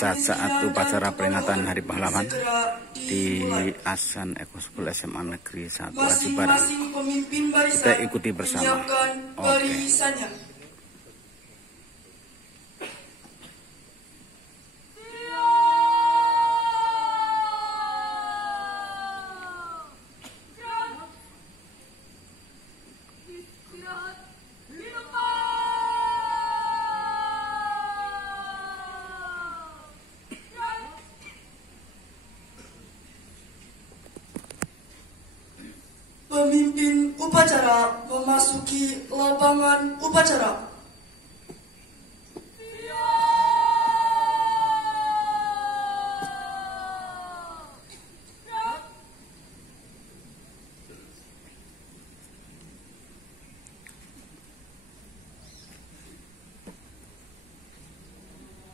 saat-saat upacara peringatan Hari Pahlawan di Asan Eko School SMA Negeri 1 Aji Barang. Kita ikuti bersama. Oke. Pemimpin upacara memasuki lapangan upacara.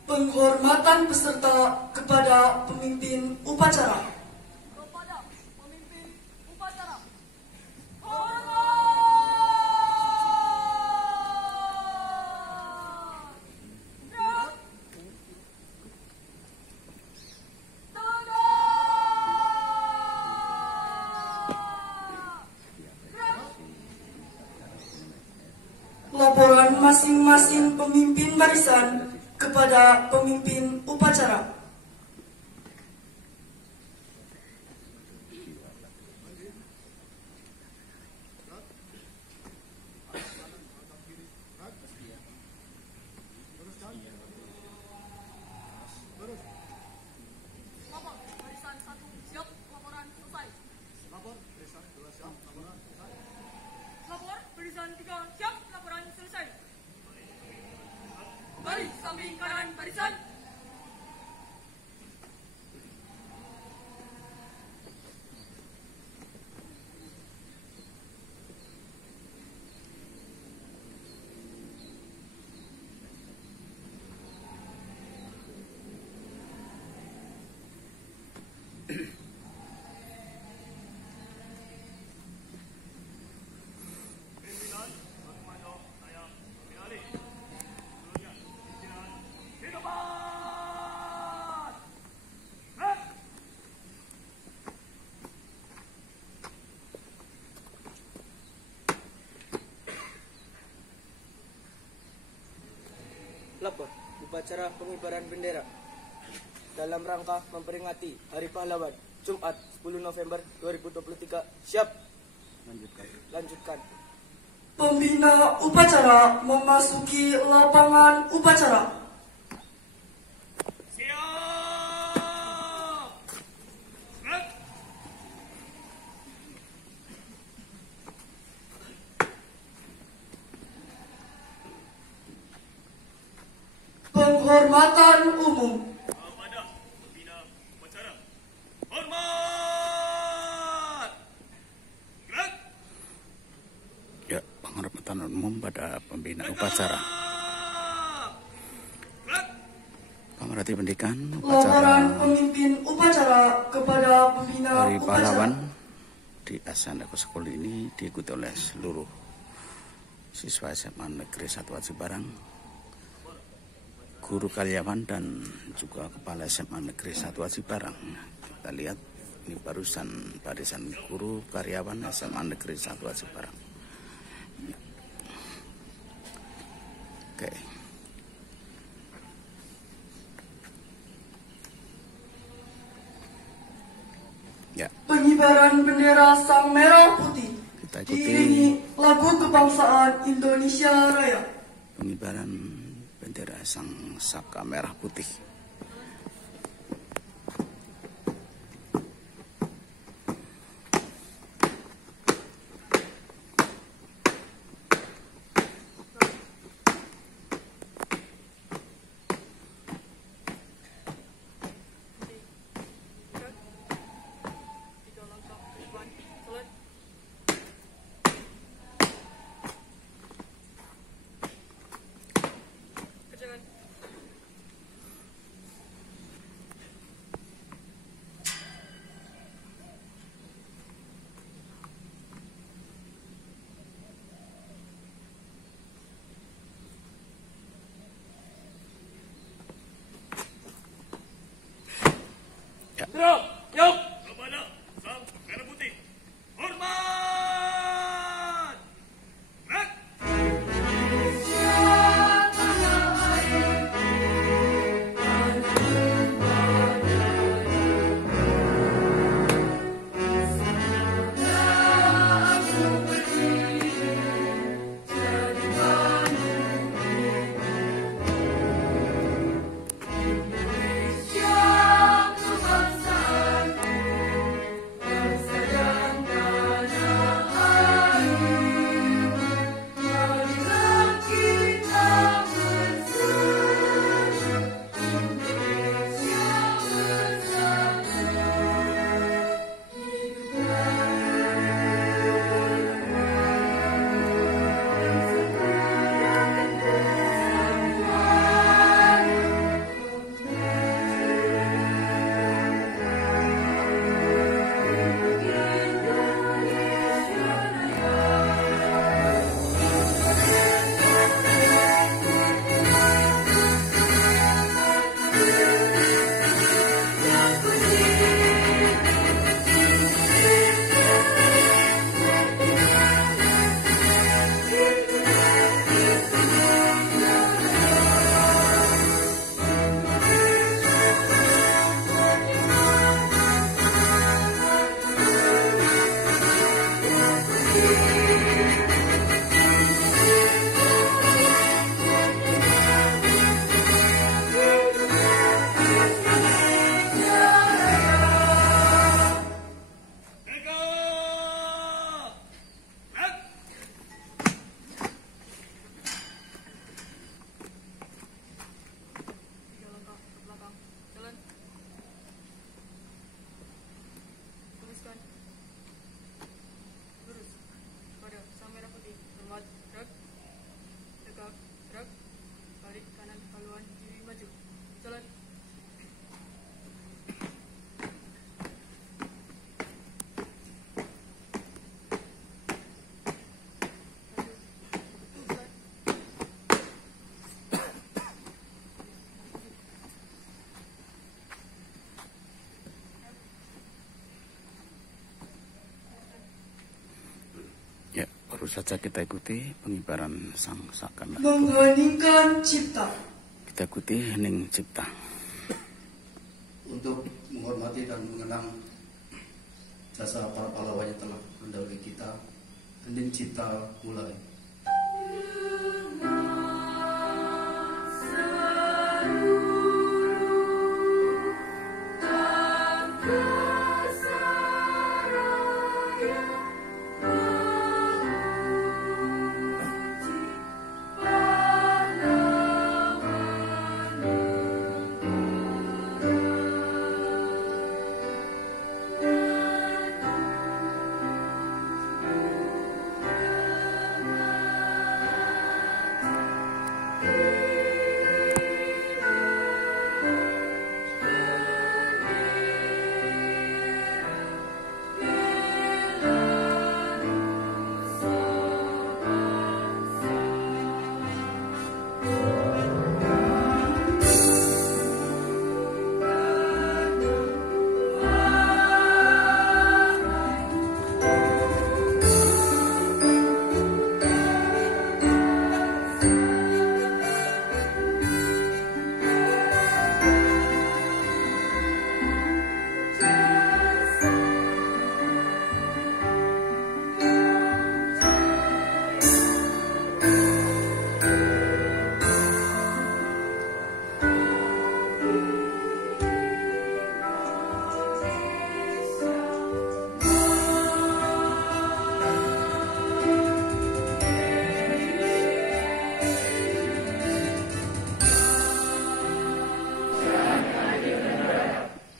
Penghormatan peserta kepada pemimpin upacara. Laporan masing-masing pemimpin barisan kepada pemimpin upacara. Baris samping kanan barisan. Lapor upacara pengibaran bendera dalam rangka memperingati Hari Pahlawan Jumat 10 November 2023. Siap. Lanjutkan. Pembina upacara memasuki lapangan upacara. Penghormatan umum. Kepada pembina upacara. Hormat. Gerak. Ya, penghormatan umum pada pembina upacara. Pemerhati pendidikan upacara Laporan pemimpin upacara kepada pembina Hari upacara. Pahlawan di Asan Eko School ini diikuti oleh seluruh siswa SMA Negeri 1 Aji Barang, guru karyawan dan juga kepala SMA Negeri 1 Aji Barang. Kita lihat ini barusan barisan guru karyawan SMA Negeri 1 Aji Barang. Oke. Ya, Pengibaran bendera Sang Merah Putih. kita ikuti Diiringi lagu kebangsaan Indonesia Raya. pengibaran bendera Sang Saka Merah Putih. Drop. Yuk. Kepada Sang Merah Putih. Hormat. Gerak. Ya, baru saja kita ikuti pengibaran Sang Saka Merah. Mengheningkan cipta. Kita ikuti hening cipta. Untuk menghormati dan mengenang jasa para pahlawan yang telah mendahului kita, hening cipta mulai.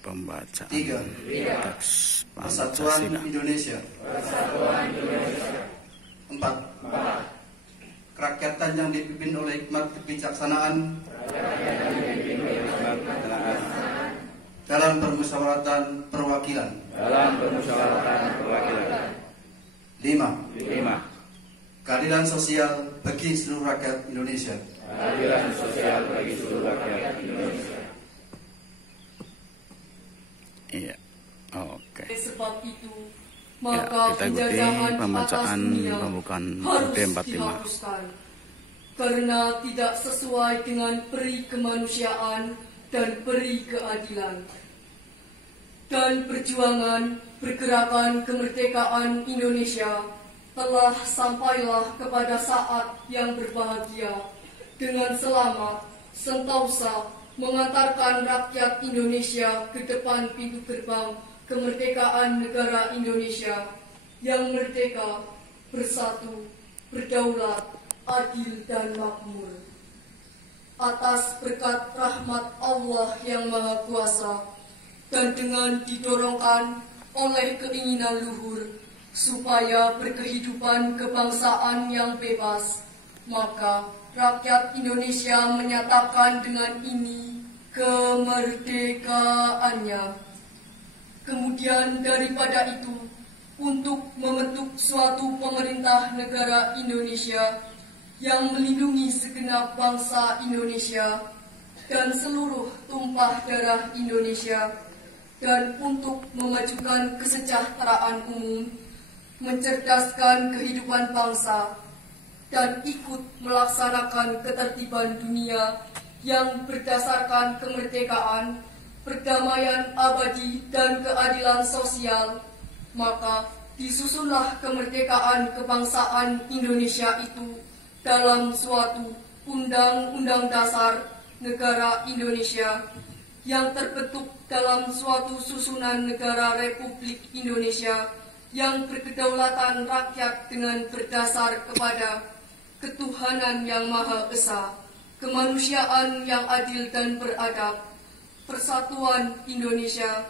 Pembacaan 3. teks Persatuan Pancasila. Indonesia. 4. Kerakyatan yang dipimpin oleh hikmat kebijaksanaan dalam permusyawaratan perwakilan. 5. Keadilan sosial bagi seluruh rakyat Indonesia. 6. Iya. Oke. Sebab itu, Ya, maka kita ikuti penjajahan pembacaan atas dunia pembukaan harus UUD 45. dihapuskan. Karena tidak sesuai dengan peri kemanusiaan dan peri keadilan. Dan perjuangan pergerakan kemerdekaan Indonesia telah sampailah kepada saat yang berbahagia dengan selamat sentosa mengantarkan rakyat Indonesia ke depan pintu gerbang kemerdekaan negara Indonesia yang merdeka, bersatu, berdaulat, adil dan makmur. Atas berkat rahmat Allah yang Maha Kuasa dan dengan didorongkan oleh keinginan luhur supaya berkehidupan kebangsaan yang bebas, maka rakyat Indonesia menyatakan dengan ini kemerdekaannya. Kemudian daripada itu, untuk membentuk suatu pemerintah negara Indonesia yang melindungi segenap bangsa Indonesia dan seluruh tumpah darah Indonesia, dan untuk memajukan kesejahteraan umum, mencerdaskan kehidupan bangsa, dan ikut melaksanakan ketertiban dunia yang berdasarkan kemerdekaan, perdamaian abadi dan keadilan sosial, maka disusunlah kemerdekaan kebangsaan Indonesia itu dalam suatu Undang-Undang Dasar Negara Indonesia yang terbentuk dalam suatu susunan negara Republik Indonesia yang berkedaulatan rakyat dengan berdasar kepada ketuhanan yang Maha Esa, kemanusiaan yang adil dan beradab, persatuan Indonesia,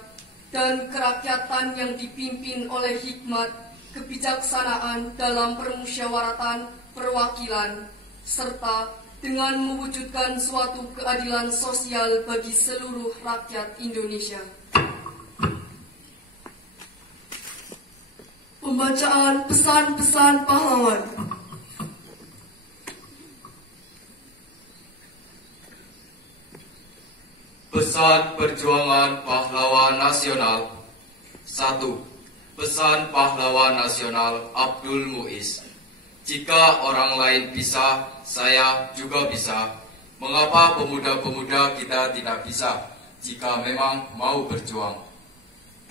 dan kerakyatan yang dipimpin oleh hikmat, kebijaksanaan dalam permusyawaratan perwakilan, serta dengan mewujudkan suatu keadilan sosial bagi seluruh rakyat Indonesia. Pembacaan pesan-pesan pahlawan. Pesan Perjuangan Pahlawan Nasional. 1. Pesan Pahlawan Nasional Abdul Muiz. Jika orang lain bisa, saya juga bisa. Mengapa pemuda-pemuda kita tidak bisa jika memang mau berjuang?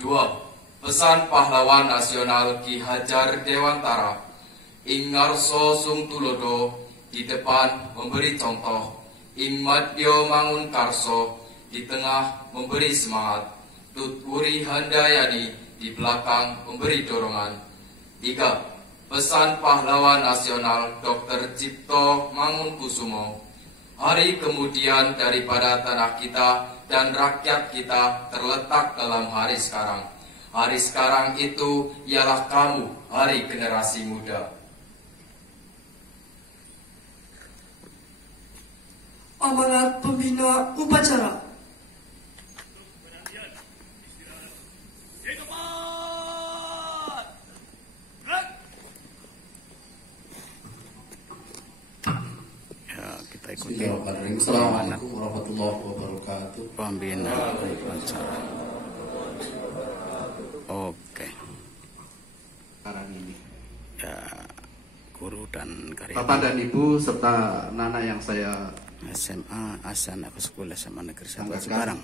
2. Pesan Pahlawan Nasional Ki Hajar Dewantara. Ing ngarso sung tulodo, di depan memberi contoh. Ing madyo mangun karso, di tengah memberi semangat. Tuturi handayani, di belakang memberi dorongan. 3. Pesan Pahlawan Nasional Dr. Cipto Mangunkusumo. Hari kemudian daripada tanah kita dan rakyat kita terletak dalam hari sekarang. Hari sekarang itu ialah kamu, hari generasi muda. Amanat Pembina Upacara. Kita ikuti Assalamualaikum warahmatullahi wabarakatuh. pembina upacara. Oke. Sekarang ini, Ya, guru dan karyawan Bapak dan Ibu serta Nana yang saya SMA Asan Ekosukul SMA Negeri 1 Angkatkan. Cibarang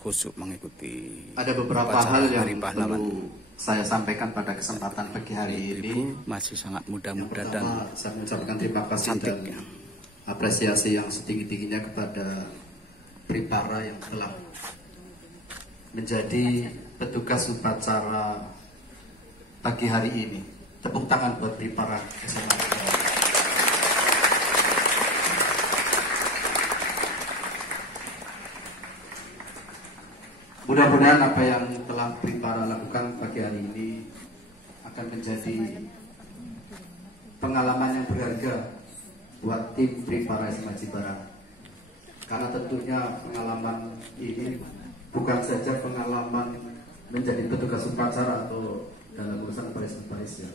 khusus mengikuti ada beberapa upacara hal yang Hari Pahlawan. perlu saya sampaikan pada kesempatan pagi hari ini. Ibu masih sangat Yang muda-muda dan pertama, saya mengucapkan terima kasih cantik, dan ya. apresiasi yang setinggi-tingginya kepada Pripara yang telah menjadi petugas upacara pagi hari ini. Tepuk tangan buat Pripara SMA. Mudah-mudahan apa yang telah Pripara lakukan pagi hari ini akan menjadi pengalaman yang berharga buat tim Pripara SMA Cibarang. Karena tentunya pengalaman ini bukan saja pengalaman menjadi petugas upacara atau dalam urusan baris-baris ya.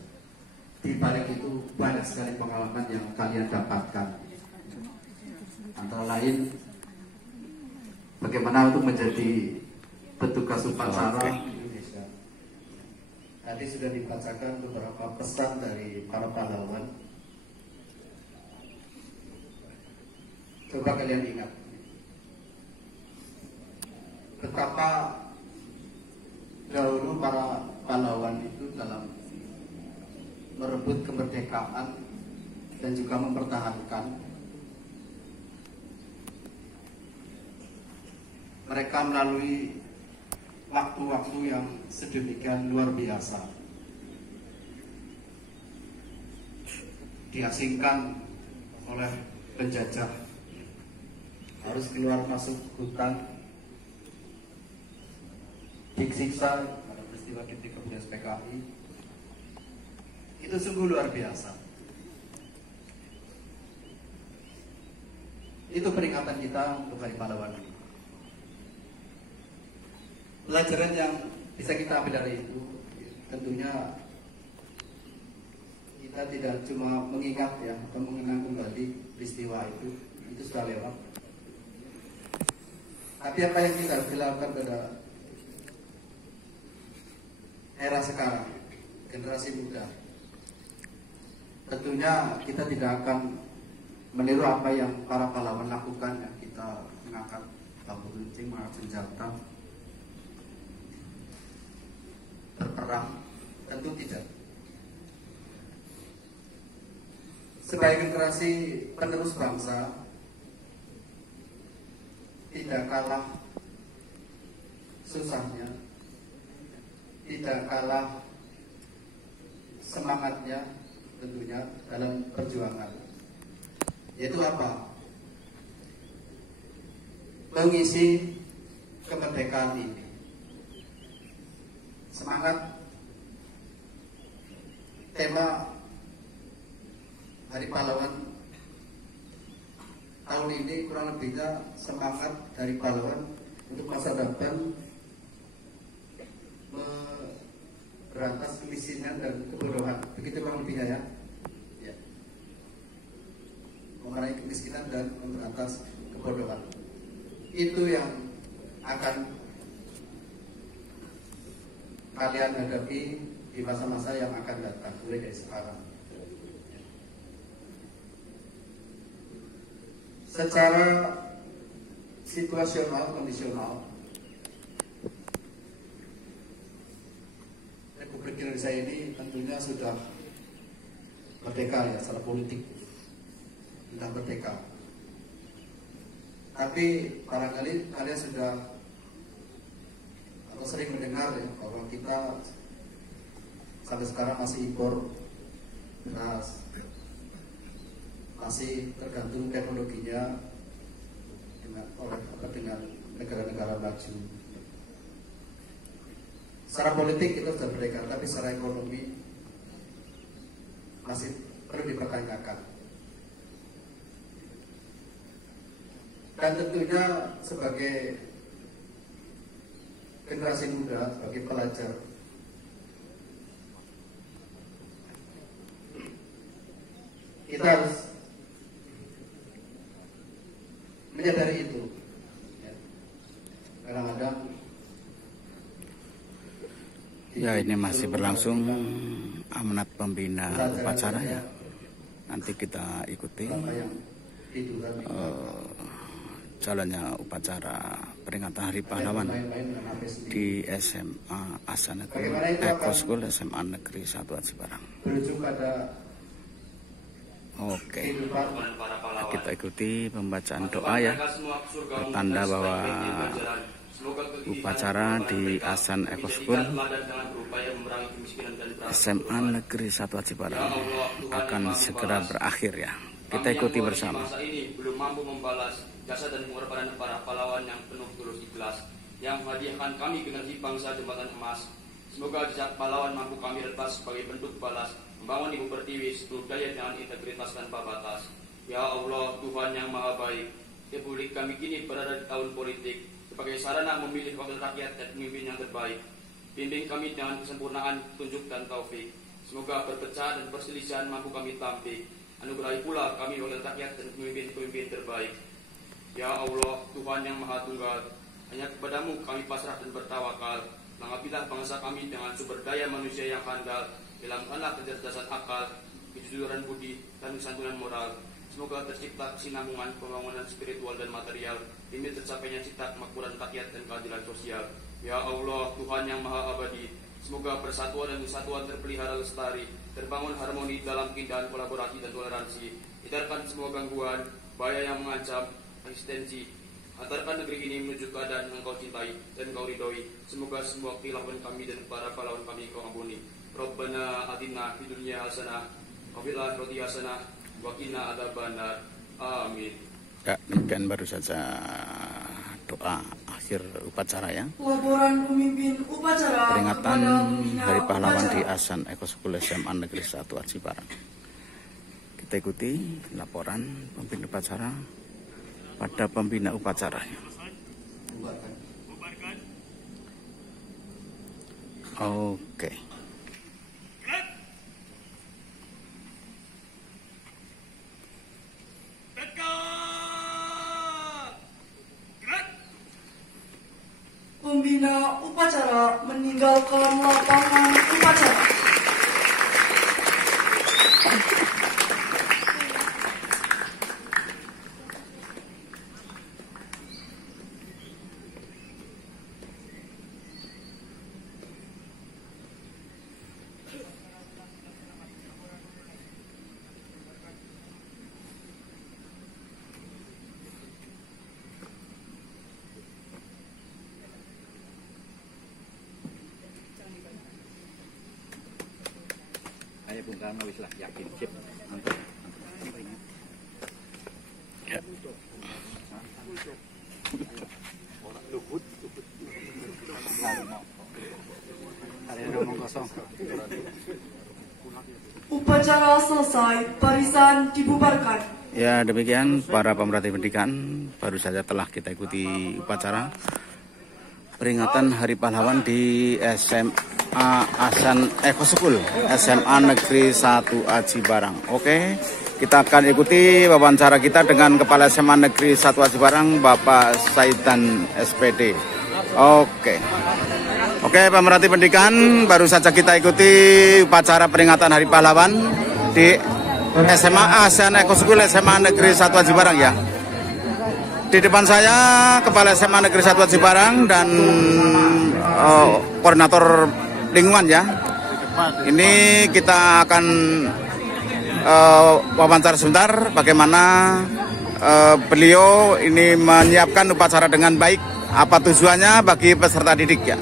Di balik itu banyak sekali pengalaman yang kalian dapatkan. Antara lain bagaimana untuk menjadi petugas upacara Oke. Indonesia. Tadi sudah dibacakan beberapa pesan dari para pahlawan. Coba kalian ingat betapa dahulu para pahlawan itu dalam merebut kemerdekaan dan juga mempertahankan. Mereka melalui waktu-waktu yang sedemikian luar biasa. Diasingkan oleh penjajah, harus keluar masuk hutan, disiksa pada peristiwa titik kemudian PKI. Itu sungguh luar biasa. Itu peringatan kita untuk Hari Pahlawan ini. Pelajaran yang bisa kita ambil dari itu, tentunya kita tidak cuma mengingat ya atau mengenang kembali peristiwa itu sudah lewat. Tapi apa yang kita harus dilakukan pada era sekarang, generasi muda, tentunya kita tidak akan meniru apa yang para pahlawan lakukan ya. Kita mengangkat bambu runcing, mengangkat senjata, berperang, tentu tidak. Sebagai generasi penerus bangsa, tidak kalah susahnya, tidak kalah semangatnya tentunya dalam perjuangan. Yaitu apa? Mengisi kemerdekaan ini. Semangat tema Hari Pahlawan tahun ini kurang lebihnya semangat dari pahlawan untuk masa depan, berantas kemiskinan dan kebodohan. Begitu kurang lebihnya ya. Ya. Mengenai kemiskinan dan memberantas kebodohan. Itu yang akan kalian hadapi di masa-masa yang akan datang mulai dari sekarang. Secara situasional, kondisional, Republik Indonesia ini tentunya sudah merdeka ya, secara politik sudah merdeka. Tapi barangkali kalian sudah atau sering mendengar ya bahwa kita sampai sekarang masih impor beras, masih tergantung teknologinya dengan negara-negara maju. Secara politik kita sudah merdeka, tapi secara ekonomi masih perlu dipertanyakan. Dan tentunya sebagai generasi muda, sebagai pelajar, kita harus menyadari itu. Kadang-kadang Ya, ini masih berlangsung amanat pembina upacara ya. Nanti kita ikuti jalannya upacara peringatan Hari Pahlawan di SMA Asan Eco School SMA Negeri 1 Aji Barang. berujung pada Oke, kehidupan kita ikuti pembacaan doa ya, pertanda bahwa upacara di Asan Eco School SMA Negeri 1 Aji Barang akan segera berakhir ya. Kita ikuti bersama. Bangsa ini belum mampu membalas jasa dan pengorbanan para pahlawan yang penuh tulus ikhlas yang menghadiahkan kami generasi bangsa jembatan emas. Semoga jejak pahlawan mampu kami lepas sebagai bentuk balas membangun ibu pertiwi seluruh daya dengan integritas tanpa batas. Ya Allah, Tuhan yang Maha Baik, Republik kami kini berada di tahun politik sebagai sarana memilih wakil rakyat dan pemimpin yang terbaik. Bimbing kami dengan kesempurnaan tunjuk dan taufik. Semoga perpecahan dan perselisihan mampu kami tampik. Anugerahi pula kami wakil rakyat dan pemimpin-pemimpin terbaik. Ya Allah, Tuhan yang Maha Tunggal, Hanya kepadamu kami pasrah dan bertawakal. Mengapilah bangsa kami dengan sumber daya manusia yang handal, ilhamkanlah kecerdasan akal, kejujuran budi, dan kesantunan moral. Semoga tercipta kesinambungan pembangunan spiritual dan material, demi tercapainya cita kemakmuran rakyat dan keadilan sosial. Ya Allah, Tuhan yang Maha Abadi, semoga persatuan dan kesatuan terpelihara lestari, terbangun harmoni dalam keindahan kolaborasi dan toleransi. Hindarkan semua gangguan, bahaya yang mengancam eksistensi. Antarkan negeri ini menuju keadaan yang Engkau cintai dan Engkau ridhoi. Semoga semua kekhilafan kami dan para pahlawan kami Engkau ampuni. Rabbana atina fid dunya hasanah wa fil akhirati hasanah wa qina adzabannar. Amin. Ya, demikian baru saja doa akhir upacara ya. Laporan pemimpin upacara Peringatan kepada pembina Hari Pahlawan upacara. di Asan Eco School SMA Negeri 1 Aji Barang. Kita ikuti laporan pemimpin upacara pada pembina upacara. Oke. Pembina upacara meninggalkan lapangan upacara. Ayo Bung Karno wis lah yakin sip. Mantap. Ya. Upacara selesai, barisan dibubarkan. Ya, demikian para pemerhati pendidikan, baru saja telah kita ikuti upacara peringatan Hari Pahlawan di SMA Asan Eco School SMA Negeri 1 Aji Barang. Oke, kita akan ikuti wawancara kita dengan Kepala SMA Negeri 1 Aji Barang, Bapak Saidan SPD. Oke, pemerhati pendidikan, baru saja kita ikuti upacara peringatan Hari Pahlawan di SMA Asan Eco School SMA Negeri 1 Aji Barang ya. Di depan saya Kepala SMA Negeri 1 Aji Barang dan koordinator lingkungan ya. Ini kita akan wawancara sebentar bagaimana beliau ini menyiapkan upacara dengan baik, apa tujuannya bagi peserta didik ya.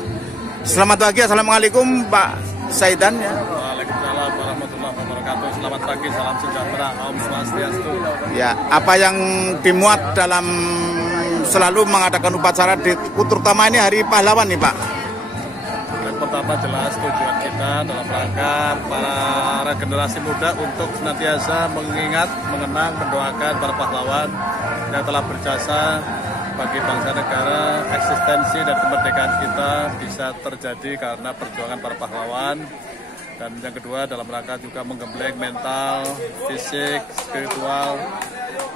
Selamat pagi, assalamualaikum Pak Saidan ya. Waalaikumsalam warahmatullahi wabarakatuh. Selamat pagi, salam sejahtera, Om Swastiastu. Ya, apa yang dimuat dalam selalu mengadakan upacara di terutama ini Hari Pahlawan nih Pak? Yang pertama jelas tujuan kita dalam rangka para generasi muda untuk senantiasa mengingat, mengenang, mendoakan para pahlawan yang telah berjasa bagi bangsa negara. Eksistensi dan kemerdekaan kita bisa terjadi karena perjuangan para pahlawan. Dan yang kedua dalam rangka juga menggembleng mental, fisik, spiritual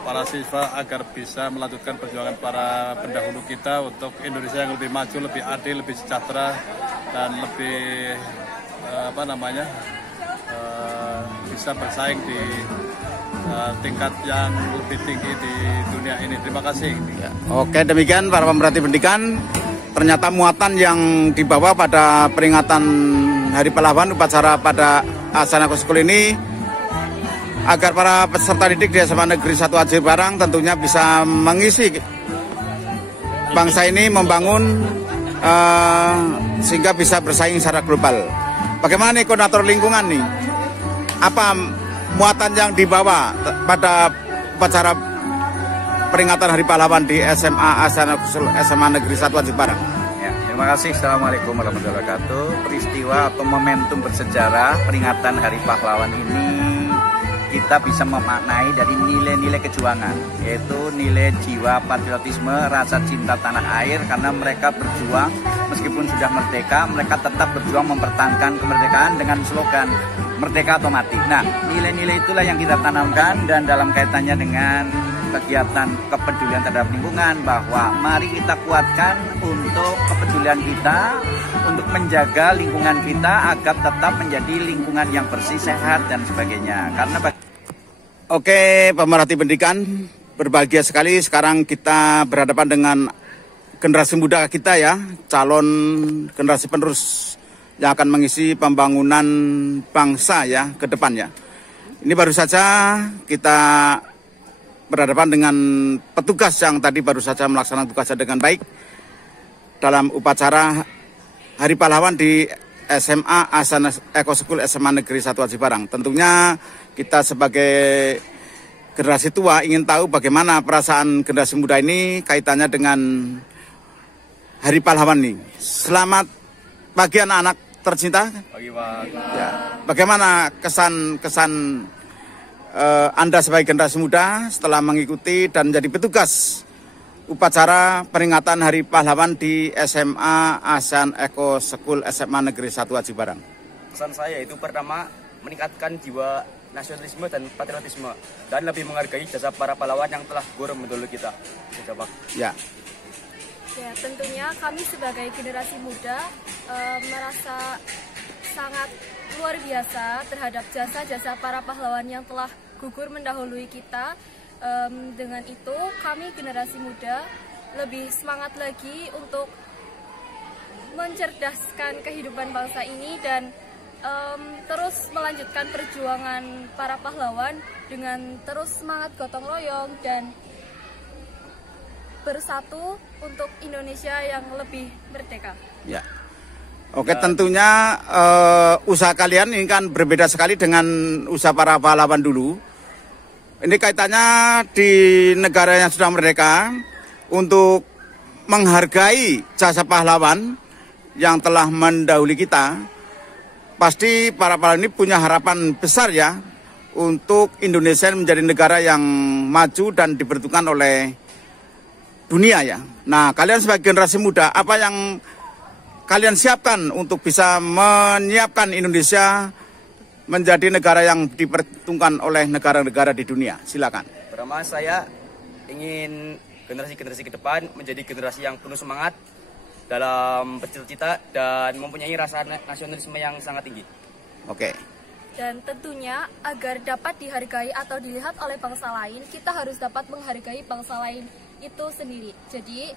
para siswa agar bisa melanjutkan perjuangan para pendahulu kita untuk Indonesia yang lebih maju, lebih adil, lebih sejahtera dan lebih bisa bersaing di tingkat yang lebih tinggi di dunia ini. Terima kasih. Ya. Oke, demikian para pemerhati pendidikan. Ternyata muatan yang dibawa pada peringatan Hari Pahlawan upacara pada Asan Eco School ini agar para peserta didik di SMA Negeri 1 Aji Barang tentunya bisa mengisi bangsa ini, membangun sehingga bisa bersaing secara global. Bagaimana nih koordinator lingkungan nih? Apa muatan yang dibawa pada upacara peringatan Hari Pahlawan di SMA Asan Eco School SMA Negeri 1 Aji Barang? Ya, terima kasih. Assalamualaikum warahmatullahi wabarakatuh. Peristiwa atau momentum bersejarah peringatan Hari Pahlawan ini kita bisa memaknai dari nilai-nilai kejuangan, yaitu nilai jiwa patriotisme, rasa cinta tanah air, karena mereka berjuang meskipun sudah merdeka, mereka tetap berjuang mempertahankan kemerdekaan dengan slogan merdeka atau mati. Nah, nilai-nilai itulah yang kita tanamkan dan dalam kaitannya dengan kegiatan kepedulian terhadap lingkungan, bahwa mari kita kuatkan untuk kepedulian kita untuk menjaga lingkungan kita agar tetap menjadi lingkungan yang bersih, sehat dan sebagainya. Karena Oke, pemerhati pendidikan, berbahagia sekali sekarang kita berhadapan dengan generasi muda kita ya, calon generasi penerus yang akan mengisi pembangunan bangsa ya ke depan ya. Ini baru saja kita berhadapan dengan petugas yang tadi baru saja melaksanakan tugasnya dengan baik dalam upacara Hari Pahlawan di SMA Asan Eco School SMA Negeri 1 Aji Barang. Tentunya kita sebagai generasi tua ingin tahu bagaimana perasaan generasi muda ini kaitannya dengan Hari Pahlawan ini. Selamat pagi anak-anak tercinta. Pagi, Pak. Ya. Bagaimana kesan Anda sebagai generasi muda setelah mengikuti dan menjadi petugas upacara peringatan Hari Pahlawan di SMA Asan Eco School SMA Negeri 1 Aji Barang? Pesan saya itu pertama, meningkatkan jiwa nasionalisme dan patriotisme, dan lebih menghargai jasa para pahlawan yang telah gugur mendahului kita. Ya. Ya, tentunya kami sebagai generasi muda merasa sangat luar biasa terhadap jasa-jasa para pahlawan yang telah gugur mendahului kita. Dengan itu kami generasi muda lebih semangat lagi untuk mencerdaskan kehidupan bangsa ini dan terus melanjutkan perjuangan para pahlawan dengan terus semangat gotong royong dan bersatu untuk Indonesia yang lebih merdeka. Ya. Oke, tentunya usaha kalian ini kan berbeda sekali dengan usaha para pahlawan dulu. Ini kaitannya di negara yang sudah merdeka untuk menghargai jasa pahlawan yang telah mendahului kita. Pasti para pahlawan ini punya harapan besar ya untuk Indonesia menjadi negara yang maju dan diperhitungkan oleh dunia ya. Nah, kalian sebagai generasi muda, apa yang kalian siapkan untuk bisa menyiapkan Indonesia menjadi negara yang diperhitungkan oleh negara-negara di dunia? Silakan. Pertama, saya ingin generasi-generasi ke depan menjadi generasi yang penuh semangat dalam bercita-cita dan mempunyai rasa nasionalisme yang sangat tinggi. Oke. Dan tentunya agar dapat dihargai atau dilihat oleh bangsa lain, kita harus dapat menghargai bangsa lain itu sendiri. Jadi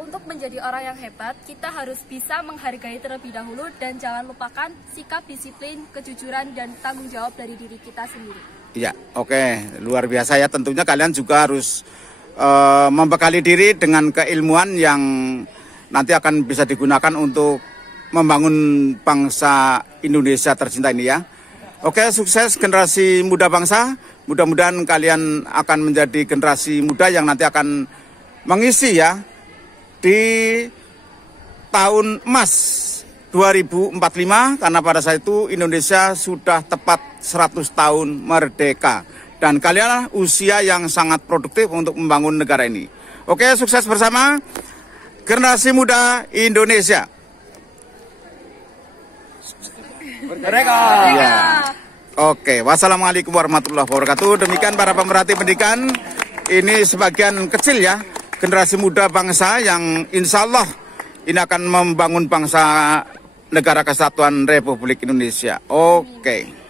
untuk menjadi orang yang hebat, kita harus bisa menghargai terlebih dahulu dan jangan lupakan sikap disiplin, kejujuran, dan tanggung jawab dari diri kita sendiri. Iya, oke. Luar biasa ya. Tentunya kalian juga harus membekali diri dengan keilmuan yang nanti akan bisa digunakan untuk membangun bangsa Indonesia tercinta ini ya. Oke, sukses generasi muda bangsa. Mudah-mudahan kalian akan menjadi generasi muda yang nanti akan mengisi ya di tahun emas 2045, karena pada saat itu Indonesia sudah tepat 100 tahun merdeka dan kalian usia yang sangat produktif untuk membangun negara ini. Oke, sukses bersama generasi muda Indonesia. Merdeka. Ya. Oke, wassalamualaikum warahmatullahi wabarakatuh. Demikian para pemerhati pendidikan, ini sebagian kecil ya generasi muda bangsa yang insya Allah ini akan membangun bangsa negara kesatuan Republik Indonesia. Oke.